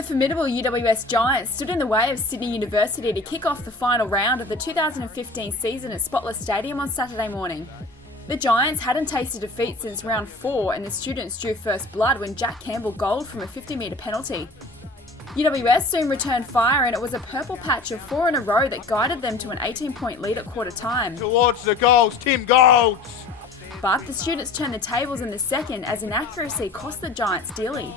The formidable UWS Giants stood in the way of Sydney University to kick off the final round of the 2015 season at Spotless Stadium on Saturday morning. The Giants hadn't tasted defeat since round 4 and the students drew first blood when Jack Campbell goaled from a 50-metre penalty. UWS soon returned fire and it was a purple patch of 4 in a row that guided them to an 18-point lead at quarter time. Towards the goals, Tim Golds! But the students turned the tables in the second as inaccuracy cost the Giants dearly.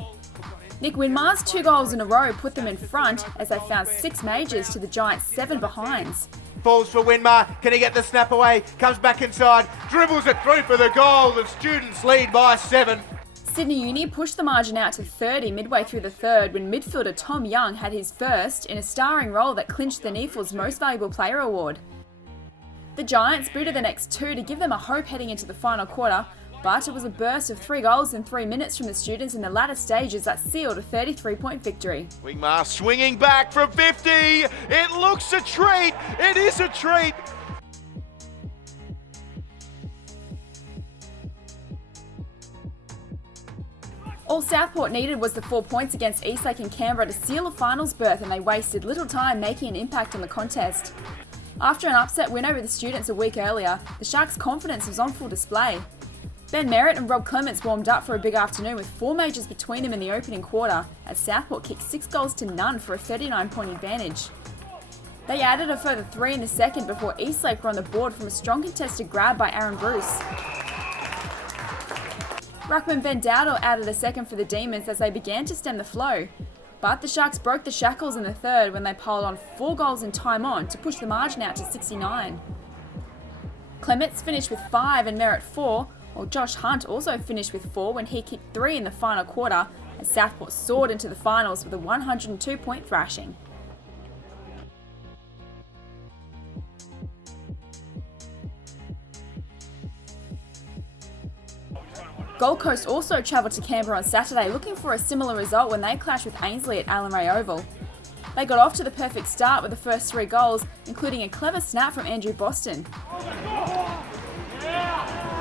Nick Winmar's 2 goals in a row put them in front as they found 6 majors to the Giants' 7 behinds. Falls for Winmar, can he get the snap away? Comes back inside, dribbles it through for the goal. The students lead by 7. Sydney Uni pushed the margin out to 30 midway through the third when midfielder Tom Young had his first in a starring role that clinched the NEAFL's Most Valuable Player award. The Giants booted the next 2 to give them a hope heading into the final quarter, but it was a burst of 3 goals in 3 minutes from the students in the latter stages that sealed a 33-point victory. Wingmar swinging back from 50. It looks a treat. It is a treat. All Southport needed was the 4 points against Eastlake and Canberra to seal a finals berth, and they wasted little time making an impact on the contest. After an upset win over the students a week earlier, the Sharks' confidence was on full display. Ben Merritt and Rob Clements warmed up for a big afternoon with 4 majors between them in the opening quarter as Southport kicked 6 goals to none for a 39-point advantage. They added a further 3 in the second before Eastlake were on the board from a strong contested grab by Aaron Bruce. Ruckman Ben Dowdle added a second for the Demons as they began to stem the flow. But the Sharks broke the shackles in the third when they piled on 4 goals in time on to push the margin out to 69. Clements finished with 5 and Merritt 4, while Josh Hunt also finished with 4 when he kicked 3 in the final quarter as Southport soared into the finals with a 102-point thrashing. Gold Coast also travelled to Canberra on Saturday looking for a similar result when they clashed with Ainsley at Allen Ray Oval. They got off to the perfect start with the first 3 goals, including a clever snap from Andrew Boston.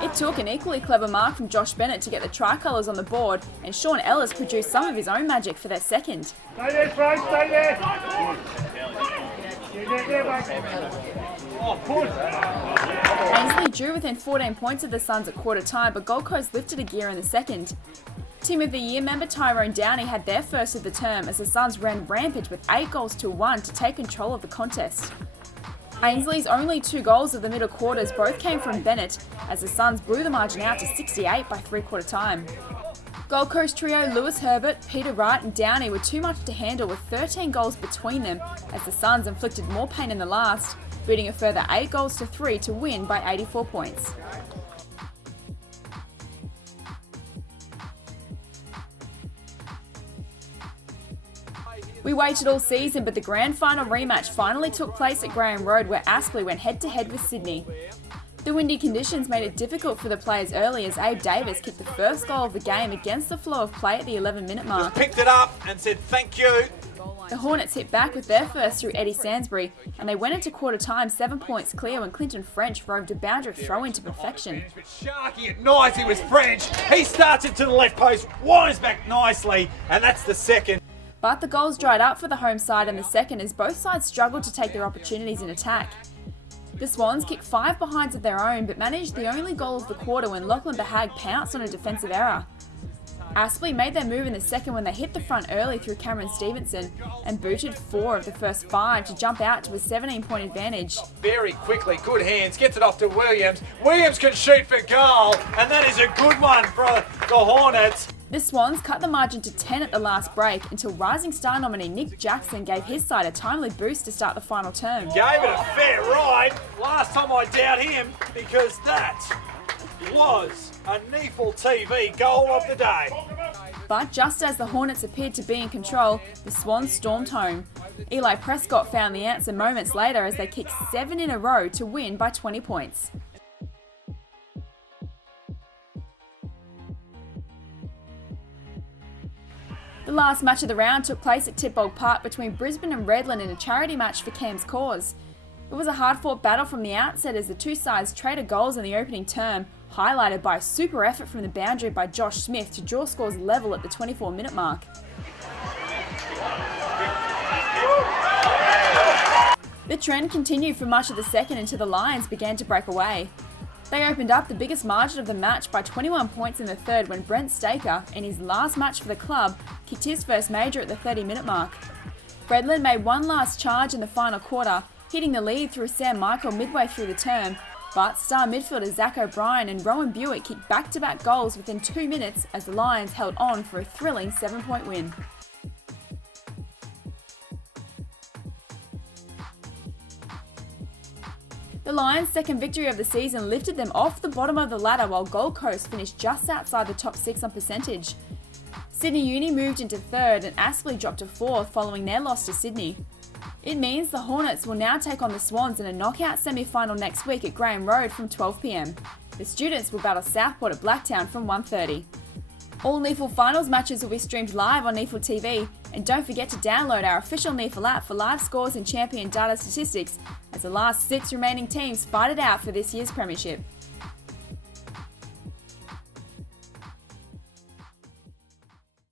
It took an equally clever mark from Josh Bennett to get the tricolours on the board, and Sean Ellis produced some of his own magic for their second. Stay there, Frank, stay there! Oh, push! Ainsley drew within 14 points of the Suns at quarter time, but Gold Coast lifted a gear in the second. Team of the Year member Tyrone Downey had their first of the term as the Suns ran rampant with 8 goals to 1 to take control of the contest. Ainsley's only 2 goals of the middle quarters both came from Bennett as the Suns blew the margin out to 68 by 3/4 time. Gold Coast trio Lewis Herbert, Peter Wright and Downey were too much to handle with 13 goals between them as the Suns inflicted more pain in the last, booting a further 8 goals to 3 to win by 84 points. We waited all season, but the grand final rematch finally took place at Graham Road where Aspley went head-to-head with Sydney. The windy conditions made it difficult for the players early as Abe Davis kicked the first goal of the game against the flow of play at the 11-minute mark. Picked it up and said thank you. The Hornets hit back with their first through Eddie Sansbury, and they went into quarter time 7 points clear when Clinton French roved a boundary throw into perfection. Sharky at nice, he was French. He starts it to the left post, winds back nicely, and that's the second. But the goals dried up for the home side in the second as both sides struggled to take their opportunities in attack. The Swans kicked 5 behinds of their own but managed the only goal of the quarter when Lachlan Bahag pounced on a defensive error. Aspley made their move in the second when they hit the front early through Cameron Stevenson and booted 4 of the first 5 to jump out to a 17-point advantage. Very quickly, good hands, gets it off to Williams. Williams can shoot for goal, and that is a good one for the Hornets. The Swans cut the margin to 10 at the last break until Rising Star nominee Nick Jackson gave his side a timely boost to start the final term. Gave it a fair ride. Last time I doubt him because that was a NEAFL TV goal of the day. But just as the Hornets appeared to be in control, the Swans stormed home. Eli Prescott found the answer moments later as they kicked 7 in a row to win by 20 points. The last match of the round took place at Titbog Park between Brisbane and Redland in a charity match for Cam's cause. It was a hard-fought battle from the outset as the two sides traded goals in the opening term, highlighted by a super effort from the boundary by Josh Smith to draw scores level at the 24-minute mark. The trend continued for much of the second until the Lions began to break away. They opened up the biggest margin of the match by 21 points in the third when Brent Staker, in his last match for the club, kicked his first major at the 30-minute mark. Redland made one last charge in the final quarter, hitting the lead through Sam Michael midway through the term, but star midfielder Zach O'Brien and Rowan Buick kicked back-to-back goals within 2 minutes as the Lions held on for a thrilling 7-point win. The Lions' second victory of the season lifted them off the bottom of the ladder while Gold Coast finished just outside the top 6 on percentage. Sydney Uni moved into third and Aspley dropped to fourth following their loss to Sydney. It means the Hornets will now take on the Swans in a knockout semi-final next week at Graham Road from 12 p.m. The Students will battle Southport at Blacktown from 1:30. All NEAFL finals matches will be streamed live on NEAFL TV, and don't forget to download our official NEAFL app for live scores and champion data statistics as the last 6 remaining teams fight it out for this year's premiership.